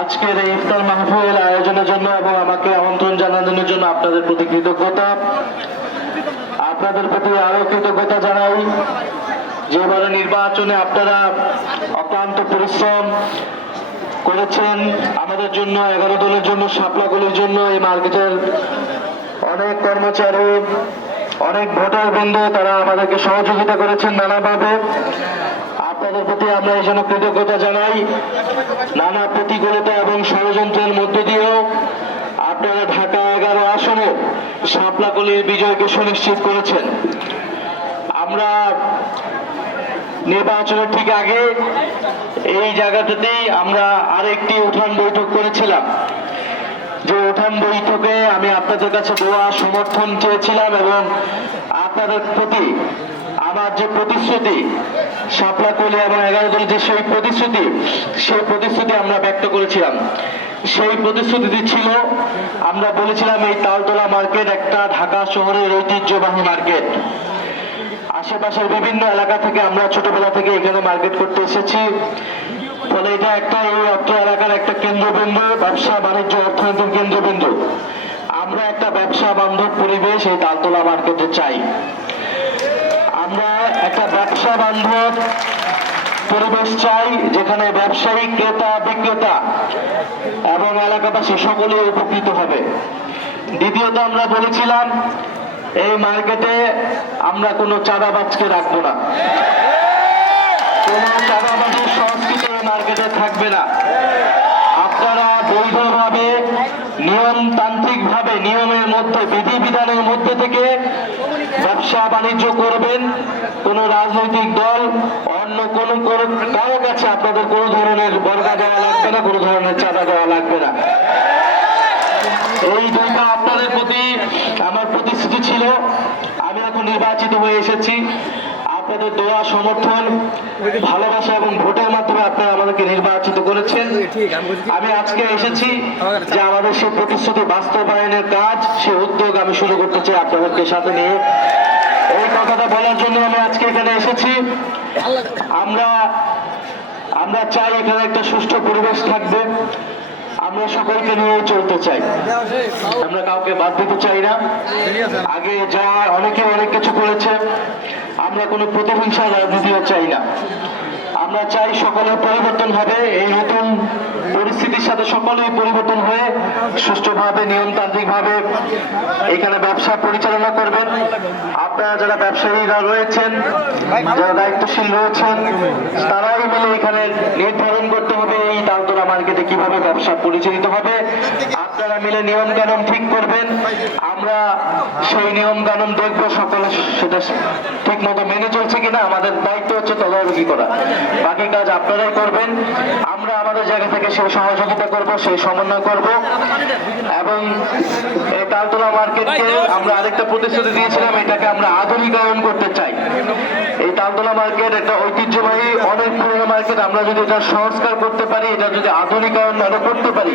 আজকের এই ইফতার মাহফিল আয়োজনের জন্য এবং আমাকে আমন্ত্রণ জানানোর জন্য আপনাদের প্রতি কৃতজ্ঞতা। আপনাদের প্রতি আরো কৃতজ্ঞতা জানাই যে এবারে নির্বাচনে আপনারা অক্লান্ত পরিশ্রম করেছেন আমাদের জন্য, 11 দলের জন্য, শাপলাগুলির জন্য, এই মার্কেটের অনেক কর্মচারী, অনেক ভোটার বৃন্দ তারা আমাদেরকে সহযোগিতা করেছেন নানাভাবে। আপনাদের প্রতি আমরা এই জন্য কৃতজ্ঞতা জানাই। নানা প্রতিকূলতা এবং ষড়যন্ত্রের মধ্য দিয়েও আপনারা ঢাকা 11 আসনে শাপলাকলির বিজয়কে সুনিশ্চিত করেছেন। আমরা নির্বাচনের ঠিক আগে এই জায়গাটাতেই আমরা আরেকটি উঠান বৈঠক করেছিলাম, যে উঠান বৈঠকে আমি আপনাদের কাছে দোয়া সমর্থন চেয়েছিলাম এবং আপনাদের প্রতি আমার যে প্রতিশ্রুতি, শাপলাকলি এবং 11 দলের যে সেই প্রতিশ্রুতি আমরা ব্যক্ত করেছিলাম। সেই প্রতিশ্রুতি ছিল, আমরা বলেছিলাম এই তালতলা মার্কেট একটা ঢাকা শহরের ঐতিহ্যবাহী মার্কেট। আশেপাশের বিভিন্ন এলাকা থেকে আমরা ছোটবেলা থেকে এখানে মার্কেট করতে এসেছি, ফলে এটা একটা এই অর্থ এলাকার একটা কেন্দ্রবিন্দু, ব্যবসা বাণিজ্য অর্থনীতির কেন্দ্রবিন্দু। আমরা একটা ব্যবসা বান্ধব পরিবেশ এই তালতলা মার্কেটে চাই। আমরা একটা ব্যবসা বান্ধব পরিবেশ চাই যেখানে ব্যবসায়ী, ক্রেতা, বিক্রেতা এবং এলাকাবাসী সকলেই উপকৃত হবে। দ্বিতীয়ত আমরা বলেছিলাম এই মার্কেটে আমরা কোনো চাঁদাবাজকে রাখবো না, কোনো চাঁদাবাজির সংস্কৃতি এই মার্কেটে থাকবে না। আপনারা বৈধভাবে, নিয়মতান্ত্রিক ভাবে, নিয়মের মধ্যে, বিধিবিধানের মধ্যে থেকে ব্যবসা বাণিজ্য করবেন। কোন রাজনৈতিক দল অন্য কোন কারো কাছে আপনাদের কোনো ধরনের বর্গা দেওয়া লাগবে না, কোনো ধরনের চাঁদা দেওয়া লাগবে না। এই দুইটা আপনাদের প্রতি আমার প্রতিশ্রুতি ছিল। আমি এখন নির্বাচিত হয়ে এসেছি, আপনাদের দোয়া, সমর্থন, ভালোবাসা এবং ভোটের মাধ্যমে আপনারা আমাদেরকে নির্বাচিত করেছেন। আমি আজকে এসেছি যে আমাদের সেই প্রতিশ্রুতি বাস্তবায়নের কাজ, সেই উদ্যোগ আমি শুরু করতে চাই আপনাদেরকে সাথে নিয়ে। এই কথাটা বলার জন্য আমি আজকে এখানে এসেছি। আমরা চাই এখানে একটা সুষ্ঠু পরিবেশ থাকবে। আমরা সকলকে নিয়ে চলতে চাই, আমরা কাউকে বাদ দিতে চাই না। আগে যা অনেকে অনেক কিছু করেছে, আমরা কোনো প্রতিহিংসা রাজনীতিও চাই না। আমরা চাই সকলের পরিবর্তন হবে, এই নতুন পরিস্থিতির সাথে সকলেই পরিবর্তন হয়ে সুষ্ঠুভাবে, নিয়মতান্ত্রিকভাবে এখানে ব্যবসা পরিচালনা করবেন। আপনারা যারা ব্যবসায়ীরা রয়েছেন, যারা দায়িত্বশীল রয়েছেন, তারাই মিলে এখানে নির্ধারণ করতে হবে এই তালতলা মার্কেটে কিভাবে ব্যবসা পরিচালিত হবে। আপনারা মিলে নিয়ম কানুন ঠিক করবেন, আমরা সেই নিয়ম কানুন দেখবো সকলে সেটা ঠিক মতো মেনে চলছে কিনা। আমাদের দায়িত্ব হচ্ছে তদারকি করা, বাকি কাজ আপনারাই করবেন। আমরা আমাদের জায়গা থেকে সেই সহযোগিতা করব, সেই সমন্বয় করব। এবং এই তালতলা মার্কেটকে আমরা আরেকটা প্রতিশ্রুতি দিয়েছিলাম, এটাকে আমরা আধুনিকায়ন করতে চাই। এই তালতলা মার্কেট একটা ঐতিহ্যবাহী অনেক পুরনো মার্কেট, আমরা যদি এটা সংস্কার করতে পারি, এটা যদি আধুনিকায়ন করতে পারি,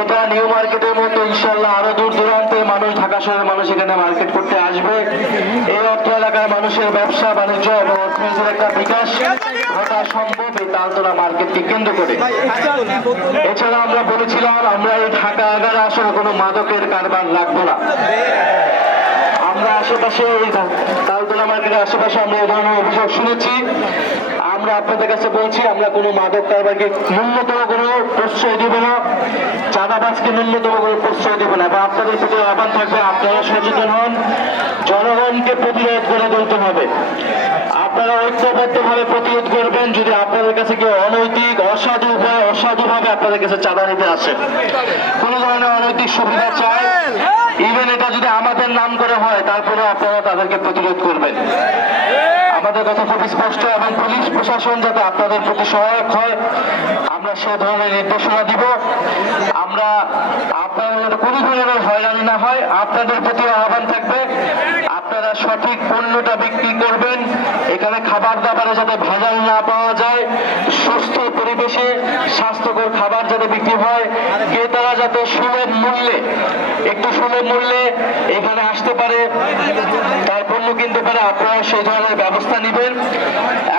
এটা নিউ মার্কেটের মতো ইনশাল্লাহ আরো দূর দূরান্তে মানুষ, ঢাকা শহরের মানুষ এখানে মার্কেট করতে আসবে। এই অর্থ এলাকার মানুষের ব্যবসা বাণিজ্য এবং অর্থনীতির একটা বিকাশ ঘটা সম্ভব এই তালতলা মার্কেটকে কেন্দ্র করে। এছাড়া আমরা বলেছিলাম আমরা এই ঢাকা 11 আসলে কোনো মাদকের কারবার রাখবো না। আমরা আশেপাশে এই তালতলা মার্কেটের আশেপাশে আমরা এই ধরনের অভিযোগ শুনেছি। আমরা আপনাদের কাছে বলছি, আমরা কোনো মাদক কারবারকে ন্যূনতম কোনো প্রশ্রয় দেব না, চাঁদাবাজকে ন্যূনতম কোনো প্রশ্রয় দেব না। এবং আপনাদের প্রতি আহ্বান থাকবে, আপনারা সচেতন হন, জনগণকে প্রতিরোধ করে তুলতে হবে। আপনারা ঐক্যবদ্ধভাবে প্রতিরোধ করবেন যদি আপনাদের কাছে কেউ অনৈতিক, অসাধুভাবে আপনাদের কাছে চাঁদা নিতে আসে, কোন ধরনের অনৈতিক সুবিধা চায়, ইভেন এটা যদি আমাদের নাম করে হয়, তারপরে আপনারা তাদেরকে প্রতিরোধ করবেন। আমাদের কথা খুব স্পষ্ট, এবং পুলিশ প্রশাসন যাতে আপনাদের প্রতি সহায়ক হয়, আমরা সে ধরনের নির্দেশনা দিব। আমরা আপনাদের কোনো ধরনের হয়রানি না হয়, আপনাদের প্রতি আহ্বান থাকবে আপনারা সঠিক পণ্যটা বিক্রি করবেন। এখানে খাবার দাবারে যাতে ভেজাল না পাওয়া যায়, সুস্থ পরিবেশে স্বাস্থ্যকর খাবার যাতে বিক্রি হয়, ক্রেতারা যাতে সুলভ মূল্যে, একটু সুলভ মূল্যে এখানে আসতে পারে, তার পণ্য সম্মুখীন কিন্তু পারে, আপনারা সেই ধরনের ব্যবস্থা নেবেন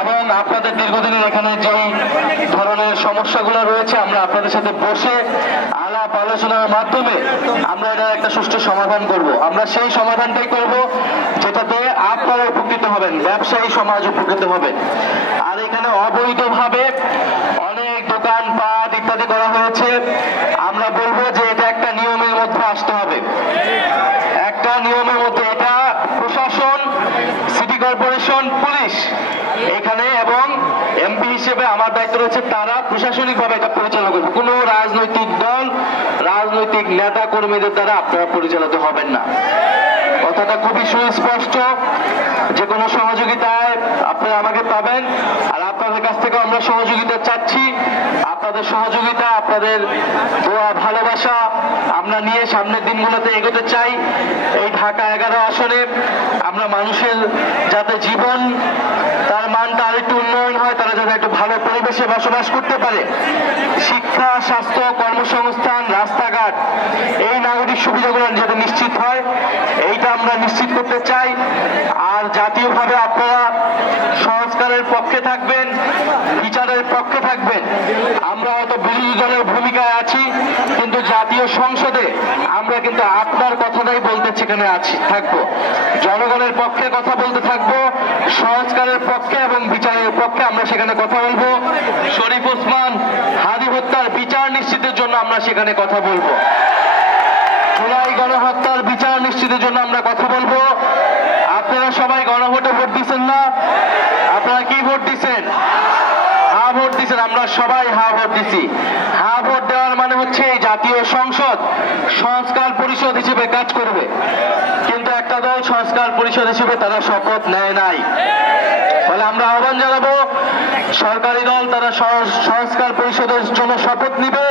এবং আপনাদের দীর্ঘদিনের এখানে যে ধরনের সমস্যাগুলো রয়েছে আমরা আপনাদের সাথে বসে আলাপ আলোচনার মাধ্যমে আমরা এটার একটা সুষ্ঠু সমাধান করব। আমরা সেই সমাধানটাই করব যেটাতে আপনারা উপকৃত হবেন, ব্যবসায়ী সমাজ উপকৃত হবে। আর এখানে অবৈধভাবে অনেক দোকানপাট ইত্যাদি করা হয়েছে, আমরা বলবো যে এটা একটা নিয়মের মধ্যে আসতে হবে, একটা নিয়মের মধ্যে। এটা প্রশাসন, সিটি কর্পোরেশন, পুলিশ এখানে এবং এমপি হিসেবে আমার দায়িত্ব রয়েছে, তারা প্রশাসনিকভাবে এটা পরিচালনা করবে। কোনো রাজনৈতিক দল, রাজনৈতিক নেতা কর্মীদের দ্বারা আপনারা পরিচালিত হবেন না। কথাটা খুবই সুস্পষ্ট। যে কোনো সহযোগিতায় আপনারা আমাকে পাবেন, আর আপনাদের কাছ থেকে আমরা সহযোগিতা চাচ্ছি। আপনাদের সহযোগিতা, আপনাদের দোয়া, ভালোবাসা আমরা নিয়ে সামনের দিনগুলোতে এগোতে চাই। এই ঢাকা 11 আসনে আমরা মানুষের যাতে জীবন, তার মানটা আরেকটু উন্নয়ন হয়, তারা যাতে একটু ভালো পরিবেশে বসবাস করতে পারে, শিক্ষা, স্বাস্থ্য, কর্মসংস্থান, রাস্তাঘাট, এই নাগরিক সুবিধাগুলো যাতে নিশ্চিত হয়, এইটা আমরা নিশ্চিত করতে চাই। আর জাতীয়ভাবে আপনারা সংস্কারের পক্ষে থাকবেন, বিচারের পক্ষে থাকবেন। আমরা হয়তো বিরোধী দলের ভূমিকায় আছি, কিন্তু জাতীয় সংসদে আমরা কিন্তু আপনার কথাটাই বলতে সেখানে থাকবো, জনগণের পক্ষে কথা বলতে থাকবো, সংস্কারের পক্ষে এবং বিচারের পক্ষে আমরা সেখানে কথা বলবো। শরীফ ওসমান হাদি হত্যার বিচার নিশ্চিতের জন্য আমরা সেখানে কথা বলবো। জুলাই গণহত্যার বিচার নিশ্চিতের জন্য আমরা কথা বলবো। আপনারা সবাই গণভোটে ভোট দিচ্ছেন না? আপনারা কি ভোট দিচ্ছেন? হা ভোট দিচ্ছেন। আমরা সবাই হা ভোট দিচ্ছি। হা ভোট দেওয়ার মানে হচ্ছে এই জাতীয় সংসদ সংস্কার পরিষদ হিসেবে কাজ করবে, কিন্তু একটা দল সংস্কার পরিষদ হিসেবে তারা শপথ নেয় নাই। ফলে আমরা আহ্বান জানাবো, সরকারি দল তারা সংস্কার পরিষদের জন্য শপথ নিবে,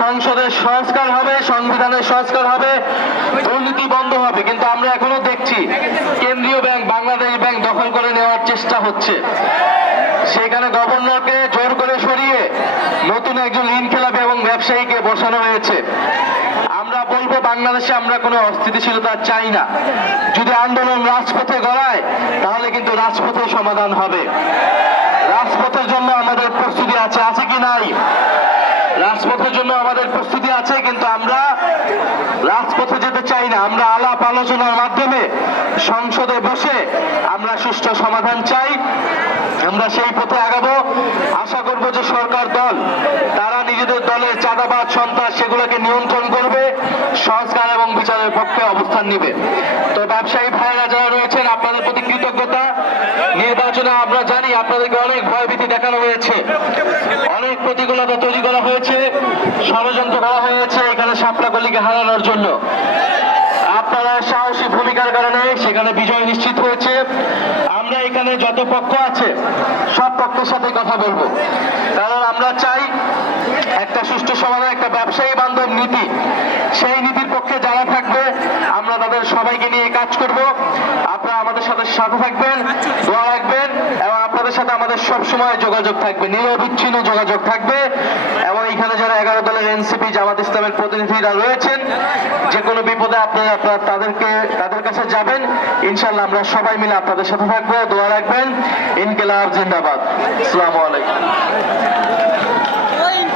সংসদের সংস্কার হবে, সংবিধানের সংস্কার হবে, দুর্নীতি বন্ধ হবে। কিন্তু আমরা এখনো দেখছি কেন্দ্রীয় ব্যাংক, বাংলাদেশ ব্যাংক দখল করে নেওয়ার চেষ্টা হচ্ছে। সেখানে গভর্নরকে জোর করে সরিয়ে নতুন একজন ইনকিলাবি এবং ব্যবসায়ীকে বসানো হয়েছে। আমরা বলবো, বাংলাদেশে আমরা কোনো অস্থিতিশীলতা চাই না। যদি আন্দোলন রাজপথে গড়ায়, তাহলে কিন্তু রাজপথে সমাধান হবে। রাজপথের জন্য আমাদের প্রস্তুতি আছে কি নাই? রাজপথের জন্য আমাদের প্রস্তুতি আছে, কিন্তু আমরা রাজপথে যেতে চাই না। আমরা আলাপ আলোচনার মাধ্যমে সংসদে বসে আমরা সুষ্ঠু সমাধান চাই। আমরা সেই পথে আগাবো। আশা করব যে সরকার দল তারা নিজেদের দলের চাঁদাবাজ, সন্ত্রাস সেগুলোকে নিয়ন্ত্রণ করবে, সংস্কার এবং বিচারের পক্ষে অবস্থান নিবে। তো ব্যবসায়ী ভাইরা যারা রয়েছেন, আপনাদের প্রতি কৃতজ্ঞতা। নির্বাচনে আমরা জানি আপনাদেরকে অনেক ভয়ভীতি দেখানো হয়েছে, অনেক প্রতিকূলতা তৈরি করা হয়েছে, ষড়যন্ত্র করা হয়েছে এখানে শাপলাকলিকে হারানোর জন্য। আপনারা সাহসী ভূমিকার কারণে সেখানে বিজয় নিশ্চিত হয়েছে। আমরা এখানে যত পক্ষ আছে সব পক্ষের সাথে কথা বলবো, কারণ আমরা চাই একটা সুষ্ঠু সমাধান, একটা ব্যবসায়ী বান্ধব নীতি। সেই নীতির পক্ষে যারা থাকবে আমরা তাদের সবাইকে নিয়ে কাজ করব। আপনারা আমাদের সাথে থাকবেন, দোয়া রাখবেন এবং আপনাদের সাথে আমাদের সবসময় যোগাযোগ থাকবে, নিরবিচ্ছিন্ন যোগাযোগ থাকবে। এবং এখানে যারা 11 দলের এনসিপি, জামাত ইসলামের প্রতিনিধিরা রয়েছেন, যে কোনো বিপদে আপনারা তাদের কাছে যাবেন। ইনশাআল্লাহ আমরা সবাই মিলে আপনাদের সাথে থাকবো। দোয়া রাখবেন। ইনকিলাব জিন্দাবাদ। আসসালামু আলাইকুম।